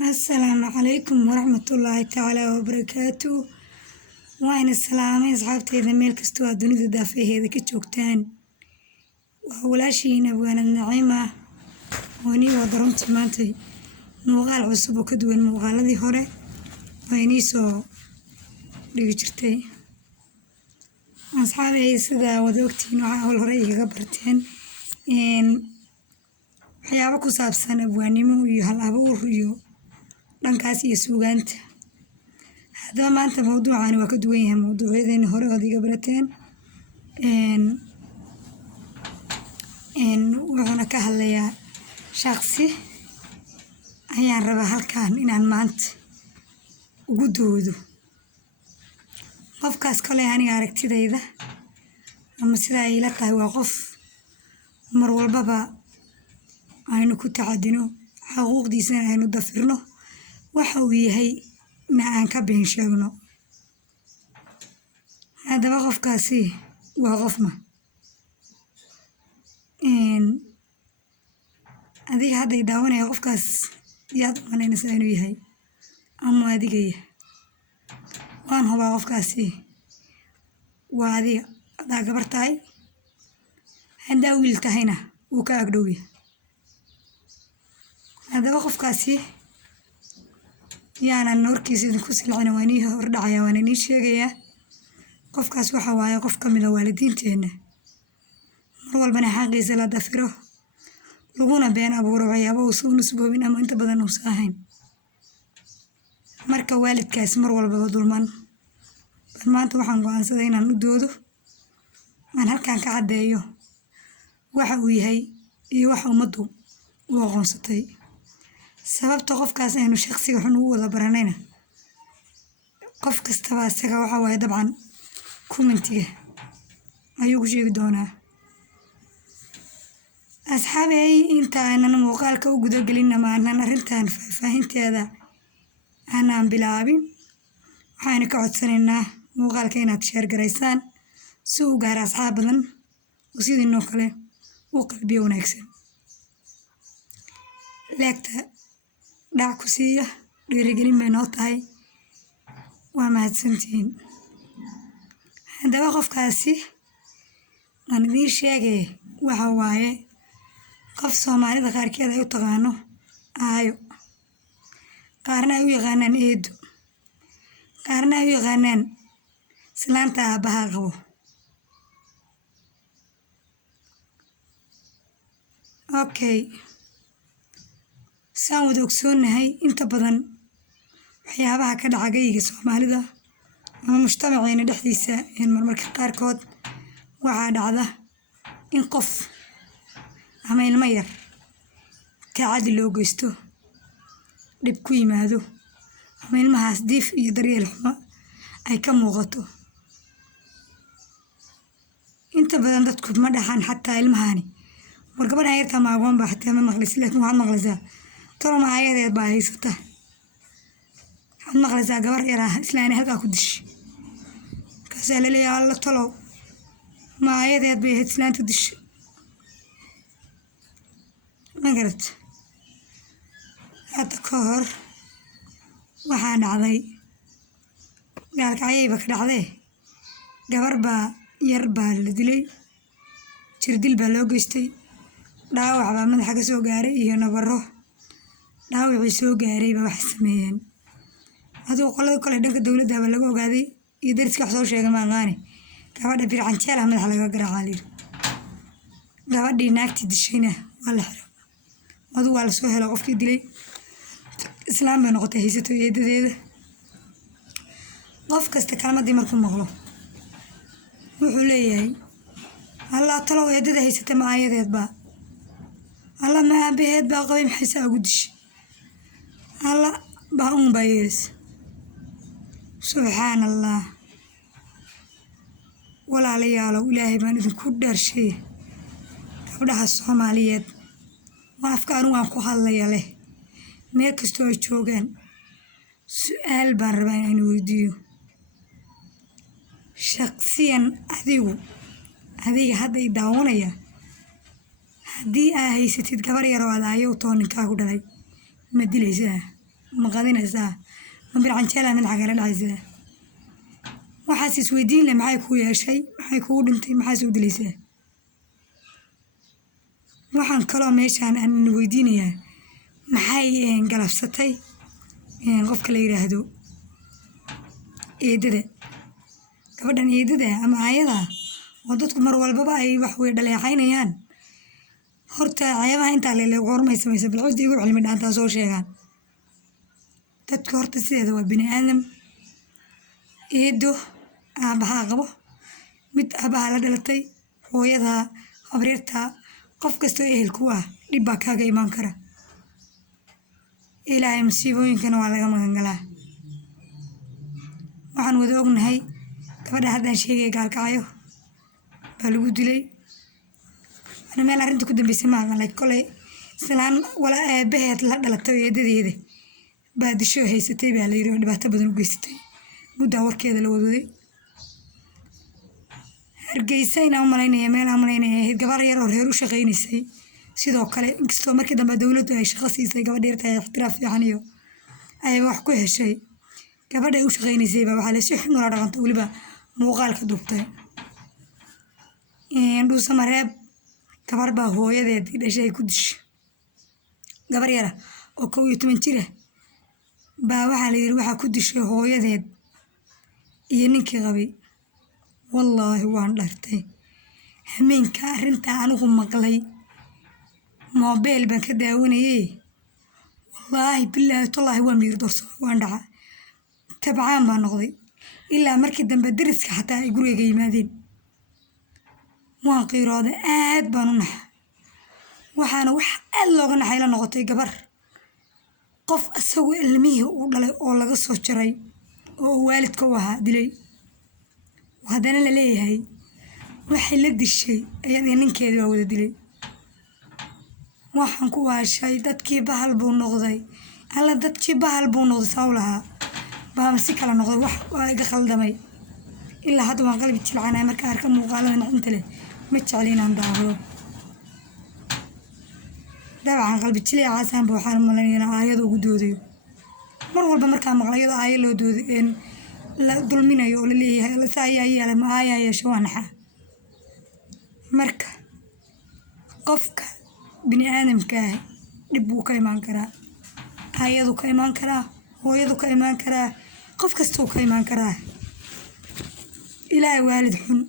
السلام عليكم ورحمة الله تعالى وبركاته. وين السلام أصحابتي إذا ميل كستوا الدنيا دافئة هذا كتشوكتان ولا شيء نبغى النعيمة وني وضرمت مانتي موغال عصب وكدو الموغال ذي هره ويني سو ريجرتي أصحابي سدا ودوكتي نوع أول هري قبرتين إن حيابك وصابسان أبوانيمو يهال أبو ريو dhankaas iyo suugaanta hadaba maanta mawduucan waa ka duwan yahay mawduucyadeen hore oo adiga barateen wuxuuna ka hadlayaa shaqsi ayaan rabaa halkaan inaan maanta ugu doodo qofkaas kale aniga aragtidayda ama sida ay ila tahay waa qof mar walbaba aynu ku tacadino xuquuqdiisana aynu dafirno waxa uu yahay na aan ka been sheegno hadaba qofkaasi waa qofma adiga hadday daawanaya qofkaas yaad malaynaysaa inuu yahay ama adigaya waan hubaa qofkaasi waa adiga hadaa gabar tahay haddaa wiil tahayna wuu ka agdhow yahay hadaba qofkaasi yaana noorkiisa idinku silcina waa inii hordhacaya waan inii sheegayaa qofkaas waxa waaye qof ka mid a waalidiinteena mar walbana xaqiisa la dafiro laguna been abuuro waxyaabo uusan nusboobin ama inta badan uusan ahayn marka waalidkaas mar walbaba dulman bal maanta waxaan go'aansaday inaan u doodo aan halkaan ka caddeeyo waxa uu yahay iyo waxa ummaddu u aqoonsatay sababta qofkaas aynu shaqsiga xun ugu wada baranayna qof kastaba isaga waxa waaye dabcan commentiga ayuu ku sheegi doonaa asxaabey inta aanan muuqaalka u gudagelin ama aanan arrintan faahfaahinteeda aanan bilaabin waxaanu ka codsanaynaa muuqaalka inaad sheer garaysaan si uu gaaro asxaab badan oo sidinoo kale u qalbiyo wanaagsan leegta dhac ku siiya dhiirigelin bay noo tahay waa mahadsantihiin haddaba qofkaasi aan idiin sheegay waxa waaye qof soomaalida qaarkeed ay u taqaano aayo qaarna ay u yaqaanaan eedo qaarna ay u yaqaanaan islaanta aabbaha qabo okay saan wada ogsoonahay inta badan waxyaabaha ka dhaca gayga soomaalida ama mujtamaceena dhexdiisa marmarka qaarkood waxaa dhacda in qof ama ilmo yar tacadi loo geysto dhib ku yimaado ama ilmahaas diif iyo daryeel xumo ay ka muuqato inta badan dadku ma dhaxan xataa ilmahani war gabadhan yartaa ma agoon baa xataa ma maqlaysa laakiin waxaad maqlaysaa tolo ma ayadeed baa haysata waxaad maqlaysaa gabar yaraa islaani halkaa ku dishi kaasaa laleeyahay alla tolow ma ayadeed bay ahayd islaanta dishi ma garat hadda ka hor waxaa dhacday gaalkacyayba ka dhacdee gabar baa yar baa la dilay jirdil baa loo geystay dhaawac baa madaxa ka soo gaaray iyo nabaro dhaawacii soo gaaray baa waxay sameeyeen aduu qolada kale dhanka dowladda baa laga ogaaday iyo dariska wax soo sheegay maaqaani gabadha bircanjeelaha madaxa laga garaacaa layidhi gabadhii naagtii dishayna waa la xiray aduu waa lasoo helo qofkii dilay islaam bay noqotay haysato eedadeeda qof kasta kalmadii markuu maqlo wuxuu leeyahay allah talow eedada haysata ma ayadeed baa alla ma aabaheed baa qabay maxaysaa ugu dishay alla baa baa yeelisa subxaan allah walaalayaalow ilaahay baan idinku dhaarshay gabdhaha soomaaliyeed waa afka anigu aan ku hadlaya leh meel kastoo ay joogaan su-aal baan rabaa inaan weydiiyo shaqsiyan adiga hadday daawanaya haddii aa haysatid gabar yar oo adaayo u too ninkaagu dhalay ma dilaysaa مقادينيسا ما بالعنشلة من حاجة العزة وحاسس ويدين لما حيكون يا شيء حيكون انت محاسس ودليسه waxaan kaloo meeshaan aan weydiinayaa maxay galabsatay qofka la yiraahdo eedada gabadhan eedada ama ayada oo dadku mar walba ay wax way dhaleecaynayaan horta ayabaha inta la qormay sameeyay bilcusdi ugu cilmi dhaanta soo sheegan dadku horta sideeda waa bini aadam eedo aabaha qabo mid aabaha la dhalatay hooyada habriirta qof kasta ehelku ah dib baa kaaga iman kara ilaahay musiibooyinkana waa laga magan galaa waxaan wada ognahay gabadha haddaan sheegay gaalkacayo baa lagu dilay ana meel arrinta ku dambeysay ma aqalay kolay islaan wala aabaheed la dhalatay eedadeeda baa disho haysatay baa la yiri oo dhibaato badan u geysatay muddo warkeeda la wadaday hargeysayna umaleynaya meel umaleynaya gabar yar oo reer u shaqeynaysay sidoo kale inkastoo markii dambe dawladdu ay shaqo siisay gabadh yarta ay ixtiraaf fiican iyo ay wax ku heshay gabadha u shaqeynaysay baa waxa la si xun ula dhaqantay waliba muuqaalka duubtay dhuusa mareeb gabar baa hooyadeed dhashay ku dishay gabar yar oo 11 jir ah baa waxa la yiri waxa ku dishay hooyadeed iyo ninkii qabay والله وان دارتي همين كارنتا anigu maqlay موبايل baan ka daawanayay والله بالله والله waan miir dorso waan dhaca tabcaan baan noqday ilaa markii dambe dariska xataa ay guriga yimaadeen waan qiirooday aad baan u naxay waxaana wax aad looga naxay la noqotay gabar qof asagoo ilmihii u dhalay oo laga soo jaray oo waalidka u ahaa dilay وهذا أنا ليه هاي وحيلد الشيء يعني ننكر ولا دليل وحنكوا هالشيء دتكي بهالبون نقضي على دتكي بهالبون نقضي صولها بامسك على نقضي ويدخل دمي إلا هذا ما قلبي تلعنا مركار كم مقالة من أنت له متشعلين عن داهرو دابا قلبي تلي عاسان بوحال ملانينا آيات وجودي مرة بمركان مقالة آيات لو دودي إن la dulminayo oo leeyahay la saayay ma aayay shawanaxa marka qofka bini aadamka dib uu ka iman karaa ayadu ka iman karaa hooyadu ka iman karaa qof kasta ka iman karaa ilaahay waalid xun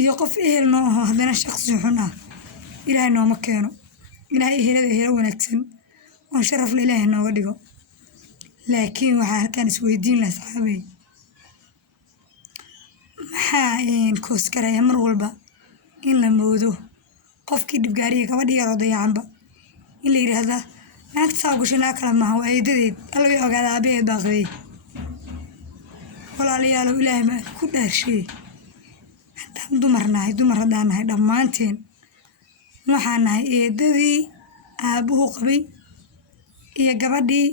iyo qof ehel noo hadana shakhsi xun ah ilaahay nooma keeno ilaahay ehelada wanaagsan oo sharaf ilaahay nooga dhigo laakiin waxa halkan isweydiin la saxaabay maxaa koos karaya mar walba in la moodo qofkii dib gaariga gabadh yar oo dayacanba in la yiraahdo naagta soo gashanaa kala ma waa eedadeed alay ogaada aabeed baaqay walaalayaal ilaahay ma ku dhaarshay haddaan dumar haddaan nahay dhammaanteen waxaan nahay eedadii aabuhu qabay iyo gabadhii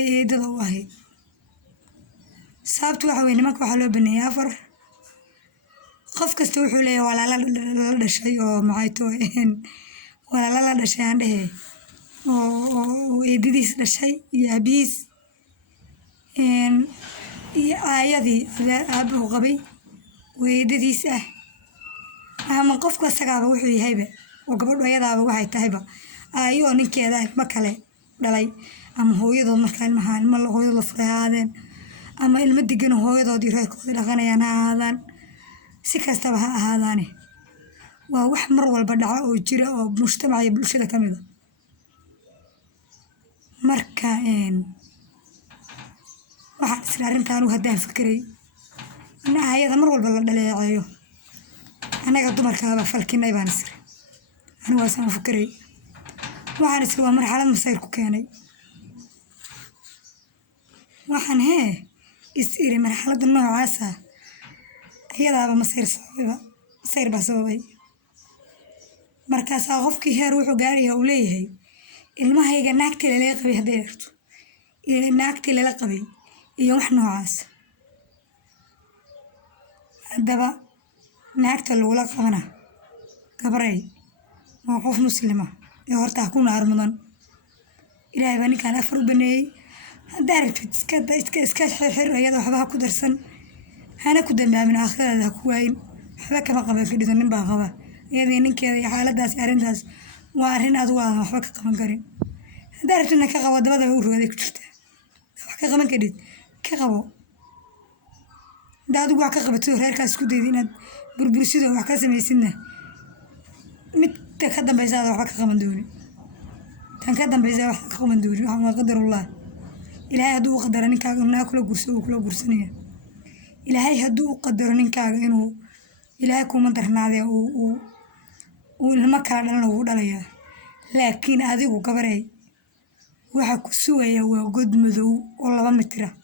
eedada u ahayd sababtu waxa weeye nimanka waxa loo baneeyay afar qof kasta wuxuu leeyahay walaalo la dhashay oo maxay tooyeen walaalo la dhashay aan dhahay oo eedadiis dhashay iyo abiis iyo aayadii aabuhu qabay eedadiis ah ama qofka asagaaba wuxuu yahayba oo gabadhu ayadaaba waxay tahayba aayo ninkeeda ma kale dhalay ama hooyadood markaa ilma la hooyada la furaadeen ama ilma degan hooyadoodii reerkooda dhaqanayaan ha ahaadaan si kastaba ha ahaadaane waa wax mar walba dhaca oo jira oo mujtamaca iyo bulshada ka mid ah marka waxaan isla arrintan u haddaan fikiray in ayada mar walba la dhaleeceeyo anaga dumarkaaba falkinay baan isri anigu waan fikiray waxaan isla waa marxalad masayr ku keenay waxaan is-iri marxaladda noocaas ah iyadaaba masayr baa sababay markaasaa qofkii heer wuxuu gaarayaa uu leeyahay ilmahayga naagtii lala qabay hadday arto naagtii lala qabay iyo wax noocaas haddaba naagta lagula qabana gabaray waa qof muslima ee horta ku naar mudan إلهي باني كان أفر بني دارت إسكت حر يدا وحبها كدرسن أنا كنت من آخر هذا كوين حبك ما قبل في دون نبغى غبا يدي إنك حالة داس أرين داس وأرين أدوار حبك قمن قرين دارت إنك قوا دبا وروح هذيك تشته حبك قمن كديد كقوا دادو وعك قبته هيركاس كديدين بربرسيدو وعك سميسنه مت كدم بيزاد وحبك قمن دوني كان كدم بيزاد وحبك قمن دوني وحنا قدر الله إلهي هدو قدر إنك ناكل قرصو وكل قرصنيه إلهي هدو قدر إنك إنه إلهي كومن درناده والمكان لنا ودليا لكن هذه وكبري وحكو سوية وقد مذو والله ما متره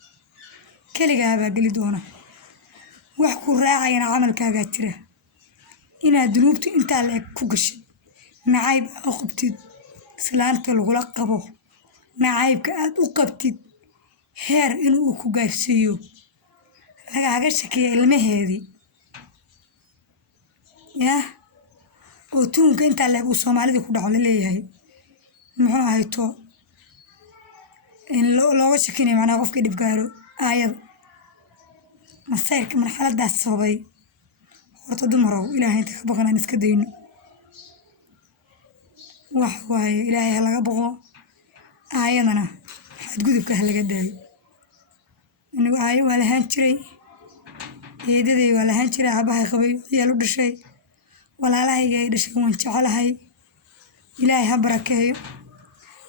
كلي جابا قلي دونا وحكو راعي أنا عمل كاجاتره إنا دنوبتي أنت على كوكش نعيب أقبتي سلامة الغلاق قبو نعيب كأد أقبتي هير إنه كوجارسيو لقى عجش كي المهدي يا وتون كنت على الصومالي كده على اللي هي معه هاي تو إن لو شكيني معنا قف كده بقارو آية مسير كمرحلة ده الصبي ورتدمروا إلهي أنت بقنا نسكدين وحواي إلهي هلا بقى آية أنا حتقول بكهلا قدامي إنه آية ولا هنشري يدي ولا هنشري عبها خبي يلو دشي ولا لا هي دشي وانت على هاي إلهي هبركه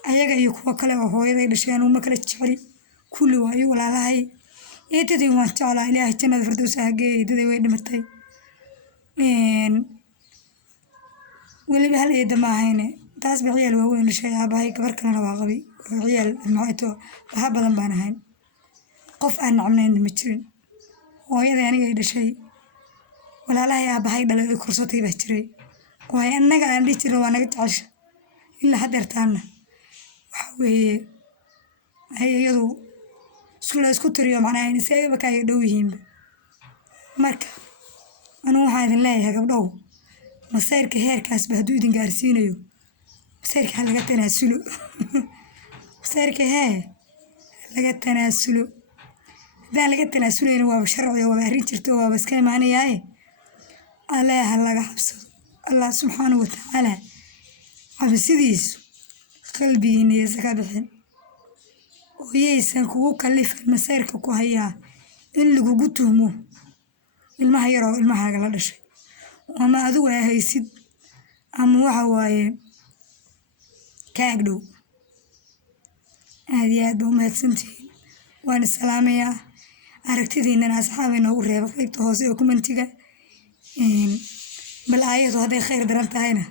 أيها يكوا كله وهو يدي دشي أنا وما كرت شعري كل واي ولا لا هي يدي وانت على إلهي تنا فردوس هجي يدي وين متى إن واللي بهاليد ما هينه تاس بعيال وهو دشي عبها كبر كنا واقبي عيال معيتو هبلا بانهين قف أن عملين متشرين وهذا يعني قيد شيء ولا لا يا بهاي دل كورساتي بحشري وهي أنك عندي ترى وأنا قتعش إلا حضرتنا وهي هي يدو سكول سكوتر يوم أنا يعني سايبة كاي دويهم مركب أنا هذا لا يا قبله مسير كهير كاس بهدود جارسينيو مسير كهلا سلو مسير كهاي لقيتنا سلو ده لقيتنا سلو وبشرعي وبهرين ترتوا بس كان معني ياي الله الله حبس الله سبحانه وتعالى عبسيديس قلبي إني زكابحين ويسن كوو كلف المسير كوو هيا اللي قوتهمو المهيرو المهاجر لدشي وما أذوه هيسيد أموها واي كاقدو هذه بومهدسنتين وأنا السلامية أركتدي إن أنا أصحابي نوري بقيت هوسي كومنتيجا بالآيات وهذا خير درنتها هنا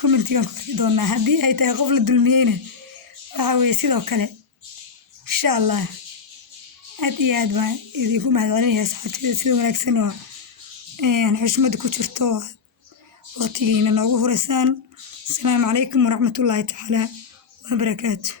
كومنتيجا دونا هدي هاي تقفل الدلميين وحاوي سيدو كله إن شاء الله هدي ما إذا يكون هذا عليه أصحابي سيدو ونكسنوا حشمد كترتوا وقتين نوه رسان السلام عليكم ورحمة الله تعالى وبركاته.